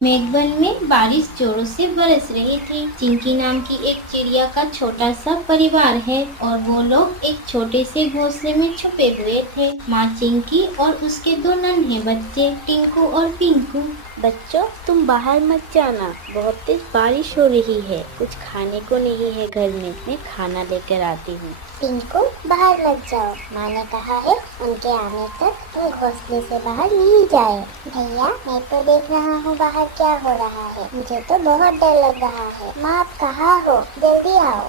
मेघवन में बारिश जोरों से बरस रही थी। चिंकी नाम की एक चिड़िया का छोटा सा परिवार है और वो लोग एक छोटे से घोंसले में छुपे हुए थे। माँ चिंकी और उसके दो नन्हे बच्चे टिंकू और पिंकू। बच्चों, तुम बाहर मत जाना, बहुत तेज बारिश हो रही है। कुछ खाने को नहीं है घर में, मैं खाना लेकर आती हूँ। पिंकू, बाहर मत जाओ, माँ ने कहा है उनके आने तक तुम घोंसले से बाहर नहीं जाए। भैया, मैं तो देख रहा हूँ बाहर क्या हो रहा है, मुझे तो बहुत डर लग रहा है। माँ, आप कहाँ हो? जल्दी आओ।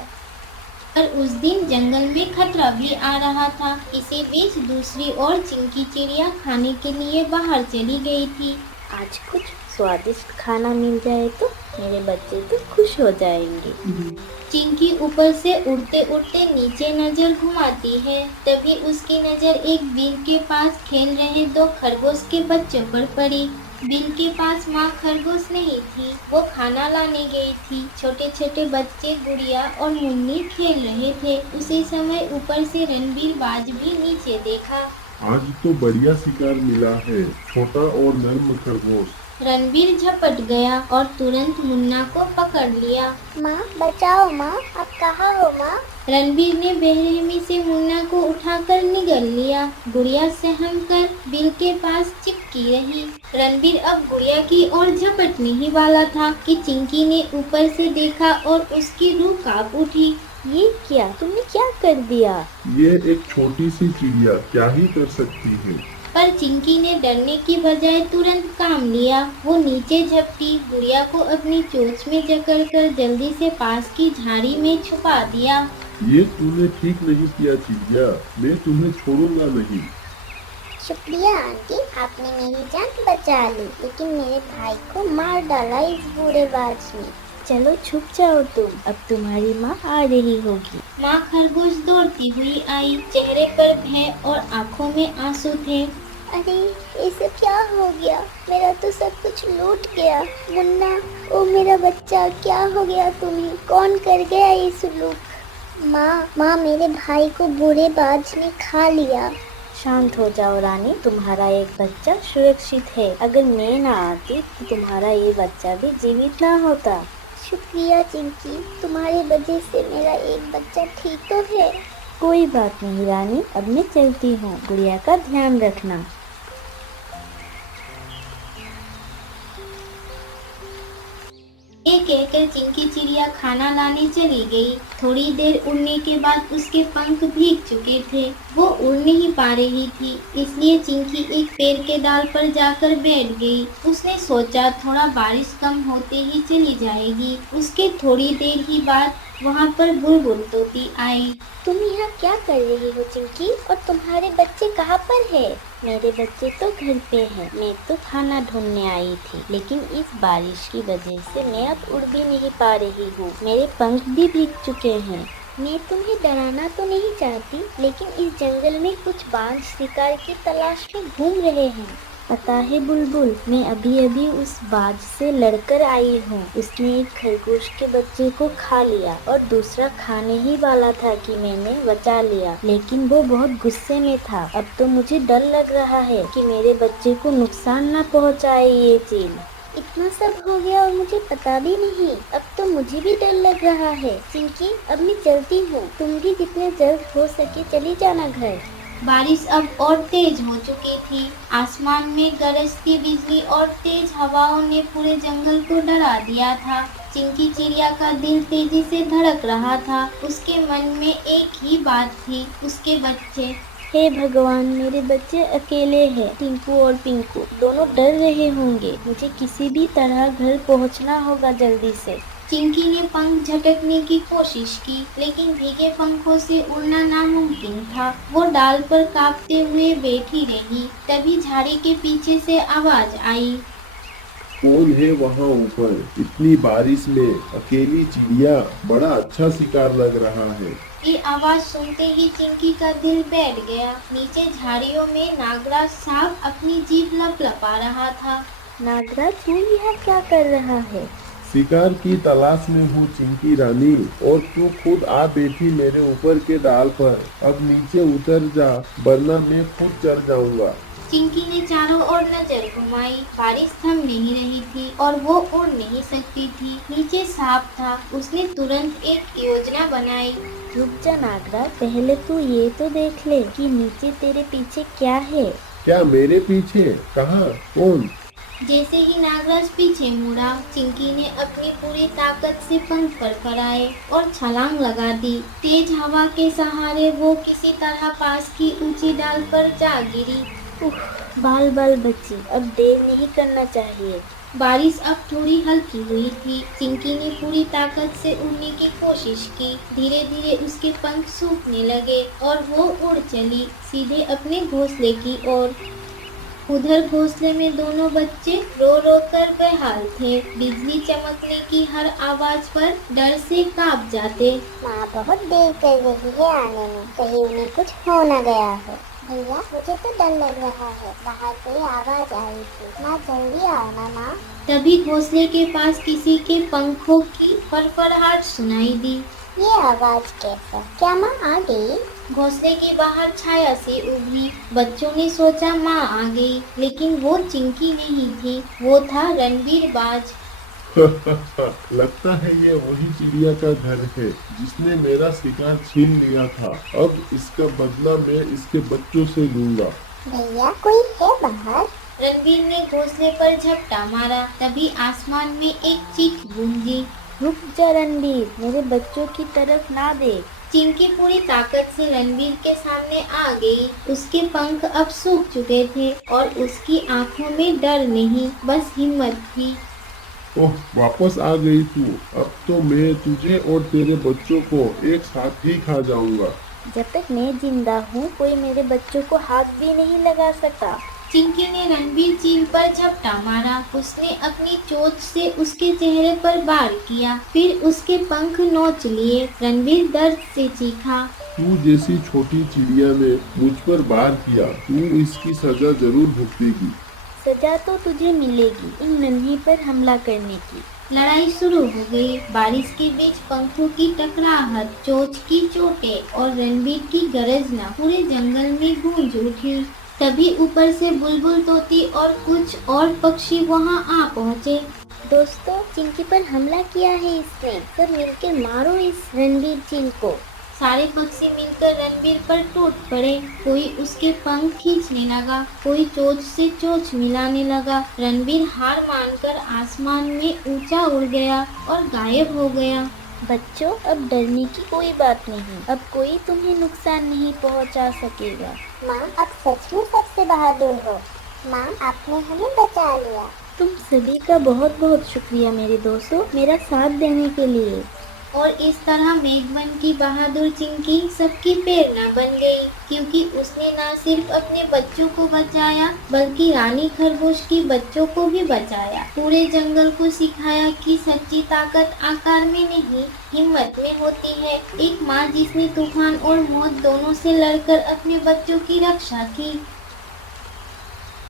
पर उस दिन जंगल में खतरा भी आ रहा था। इसी बीच दूसरी ओर चिंकी चिड़िया खाने के लिए बाहर चली गई थी। आज कुछ स्वादिष्ट खाना मिल जाए तो मेरे बच्चे तो खुश हो जाएंगे। चिंकी ऊपर से उड़ते उड़ते नीचे नजर घुमाती है। तभी उसकी नजर एक बिल के पास खेल रहे दो खरगोश के बच्चों पर पड़ी। बिल के पास माँ खरगोश नहीं थी, वो खाना लाने गई थी। छोटे छोटे बच्चे गुड़िया और मुन्नी खेल रहे थे। उसी समय ऊपर से रणबीर बाज भी नीचे देखा। आज तो बढ़िया शिकार मिला है, छोटा और नर्म खरगोश। रणबीर झपट गया और तुरंत मुन्ना को पकड़ लिया। माँ, बचाओ माँ, आप कहाँ हो माँ? रणबीर ने बेरहमी से मुन्ना को उठाकर निगल लिया। गुड़िया सहम कर बिल के पास चिपकी रही। रणबीर अब गुड़िया की ओर झपटने ही वाला था कि चिंकी ने ऊपर से देखा और उसकी रूह कांप उठी। ये क्या, तुमने क्या कर दिया? ये एक छोटी सी चिड़िया क्या ही कर सकती है। पर चिंकी ने डरने की बजाय तुरंत काम लिया। वो नीचे झपटी, गुड़िया को अपनी चोंच में जकड़कर जल्दी से पास की झाड़ी में छुपा दिया। ये तूने ठीक नहीं किया चिड़िया, मैं तुम्हें छोड़ूंगा नहीं। शुक्रिया आंटी, आपने मेरी जान बचा ली, लेकिन मेरे भाई को मार डाला इस बूढ़े बाज ने। चलो छुप जाओ तुम, अब तुम्हारी माँ आ रही होगी। माँ खरगोश दौड़ती हुई आई। चेहरे पर भय और आंखों में आंसू थे। अरे, ये सब क्या हो गया? मेरा तो सब कुछ लूट गया। मुन्ना, ओ मेरा बच्चा, क्या हो गया तुम्हें? कौन कर गया ये सुलूक? माँ, मेरे भाई को बूढ़े बाज ने खा लिया। शांत हो जाओ रानी, तुम्हारा एक बच्चा सुरक्षित है। अगर मैं ना आती तो तुम्हारा ये बच्चा भी जीवित ना होता। शुक्रिया चिंकी, तुम्हारी वजह से मेरा एक बच्चा ठीक तो है। कोई बात नहीं रानी, अब मैं चलती हूँ, गुड़िया का ध्यान रखना। ये कहकर चिंकी चिड़िया खाना लाने चली गई। थोड़ी देर उड़ने के बाद उसके पंख भीग चुके थे। वो उड़ नहीं पा रही थी, इसलिए चिंकी एक पेड़ के डाल पर जाकर बैठ गई। उसने सोचा थोड़ा बारिश कम होते ही चली जाएगी। उसके थोड़ी देर ही बाद वहाँ पर बुलबुल तोती आई। तुम यहाँ क्या कर रही हो चिंकी, और तुम्हारे बच्चे कहाँ पर है? मेरे बच्चे तो घर पे हैं, मैं तो खाना ढूंढने आई थी, लेकिन इस बारिश की वजह से मैं अब उड़ भी नहीं पा रही हूँ। मेरे पंख भी भीग चुके हैं। मैं तुम्हें डराना तो नहीं चाहती, लेकिन इस जंगल में कुछ बाघ शिकार की तलाश में घूम रहे हैं। पता है बुलबुल, मैं अभी अभी उस बाज से लड़कर आई हूँ। उसने एक खरगोश के बच्चे को खा लिया और दूसरा खाने ही वाला था कि मैंने बचा लिया, लेकिन वो बहुत गुस्से में था। अब तो मुझे डर लग रहा है कि मेरे बच्चे को नुकसान न पहुँचाए ये चील। इतना सब हो गया और मुझे पता भी नहीं। अब तो मुझे भी डर लग रहा है। चिंकी, अब मैं चलती हूँ, तुम भी जितने जल्द हो सके चली जाना घर। बारिश अब और तेज हो चुकी थी। आसमान में गरजती बिजली और तेज हवाओं ने पूरे जंगल को डरा दिया था। चिंकी चिड़िया का दिल तेजी से धड़क रहा था। उसके मन में एक ही बात थी, उसके बच्चे। हे भगवान, मेरे बच्चे अकेले हैं। टिंकू और पिंकू दोनों डर रहे होंगे। मुझे किसी भी तरह घर पहुंचना होगा जल्दी से। चिंकी ने पंख झटकने की कोशिश की, लेकिन भीगे पंखों से उड़ना नामुमकिन था। वो डाल पर कांपते हुए बैठी रही। तभी झाड़ी के पीछे से आवाज आई। कौन है वहाँ ऊपर? इतनी बारिश में अकेली चिड़िया, बड़ा अच्छा शिकार लग रहा है। ये आवाज सुनते ही चिंकी का दिल बैठ गया। नीचे झाड़ियों में नागराज सांप अपनी जीभ लपलपा रहा था। नागराज, तू यहाँ क्या कर रहा है? शिकार की तलाश में हूँ चिंकी रानी, और तू खुद आ बैठी मेरे ऊपर के डाल पर। अब नीचे उतर जा, वरना मैं खुद चढ़ जाऊंगा। चिंकी ने चारों ओर नजर घुमाई। बारिश थम नहीं रही थी और वो उड़ नहीं सकती थी। नीचे सांप था। उसने तुरंत एक योजना बनाई। रुक जा नागराज, पहले तू ये तो देख ले कि नीचे तेरे पीछे क्या है। क्या मेरे पीछे? कहाँ? कौन? जैसे ही नागराज पीछे मुड़ा, चिंकी ने अपनी पूरी ताकत से पंख फड़फड़ाए और छलांग लगा दी। तेज हवा के सहारे वो किसी तरह पास की ऊंची डाल पर जा गिरी। बाल बाल बच्ची, अब देर नहीं करना चाहिए। बारिश अब थोड़ी हल्की हुई थी। चिंकी ने पूरी ताकत से उड़ने की कोशिश की। धीरे धीरे उसके पंख सूखने लगे और वो उड़ चली सीधे अपने घोंसले की ओर। उधर घोंसले में दोनों बच्चे रो रो कर बेहाल थे। बिजली चमकने की हर आवाज पर डर से कांप जाते। माँ बहुत देर कर रही है आने में, कहीं उन्हें कुछ हो न गया हो। भैया मुझे तो डर लग रहा है, बाहर से आवाज आई थी। माँ जल्दी आओ ना माँ। तभी घोंसले के पास किसी के पंखों की फड़फड़ाहट सुनाई दी। ये आवाज कैसा? क्या माँ आ गई? घोंसले के बाहर छाया से उभरी। बच्चों ने सोचा माँ आ गई, लेकिन वो चिंकी नहीं थी, वो था रणबीर बाज। लगता है ये वही चिड़िया का घर है जिसने मेरा शिकार छीन लिया था। अब इसका बदला मैं इसके बच्चों से लूंगा। भैया कोई है बाहर? रणबीर ने घोंसले पर झपटा मारा। तभी आसमान में एक चीख गूंजी। रुक जा रणबीर, मेरे बच्चों की तरफ ना देख। चिंकी पूरी ताकत से रणबीर के सामने आ गई। उसके पंख अब सूख चुके थे और उसकी आंखों में डर नहीं, बस हिम्मत थी। ओह, वापस आ गई तू। अब तो मैं तुझे और तेरे बच्चों को एक साथ ही खा जाऊंगा। जब तक मैं जिंदा हूँ कोई मेरे बच्चों को हाथ भी नहीं लगा सकता। चिंकी ने रणबीर चील पर झपटा मारा। उसने अपनी चोंच से उसके चेहरे पर वार किया, फिर उसके पंख नोच लिए। रणबीर दर्द से चीखा। तू जैसी छोटी चिड़िया ने मुझ पर वार किया, तू इसकी सजा जरूर भुगतेगी। सजा तो तुझे मिलेगी इन नन्ही पर हमला करने की। लड़ाई शुरू हो गई। बारिश के बीच पंखों की टकराहट, चोंच की चोटें और रणबीर की गरजना पूरे जंगल में गूंज उठी। तभी ऊपर से बुलबुल तोती और कुछ और पक्षी वहां आ पहुँचे। दोस्तों, चिंकी पर हमला किया है इसने, सब मिलकर मारो इस रणबीर चील को। सारे पक्षी मिलकर रणबीर पर टूट पड़े। कोई उसके पंख खींचने लगा, कोई चोंच से चोंच मिलाने लगा। रणबीर हार मानकर आसमान में ऊंचा उड़ गया और गायब हो गया। बच्चों, अब डरने की कोई बात नहीं, अब कोई तुम्हें नुकसान नहीं पहुंचा सकेगा। माँ अब सच में सबसे बहादुर हो। माँ आपने हमें बचा लिया। तुम सभी का बहुत बहुत शुक्रिया मेरे दोस्तों, मेरा साथ देने के लिए। और इस तरह मेघवन की बहादुर चिंकी सबकी प्रेरणा बन गई, क्योंकि उसने न सिर्फ अपने बच्चों को बचाया बल्कि रानी खरगोश की बच्चों को भी बचाया। पूरे जंगल को सिखाया कि सच्ची ताकत आकार में नहीं, हिम्मत में होती है। एक माँ जिसने तूफान और मौत दोनों से लड़कर अपने बच्चों की रक्षा की।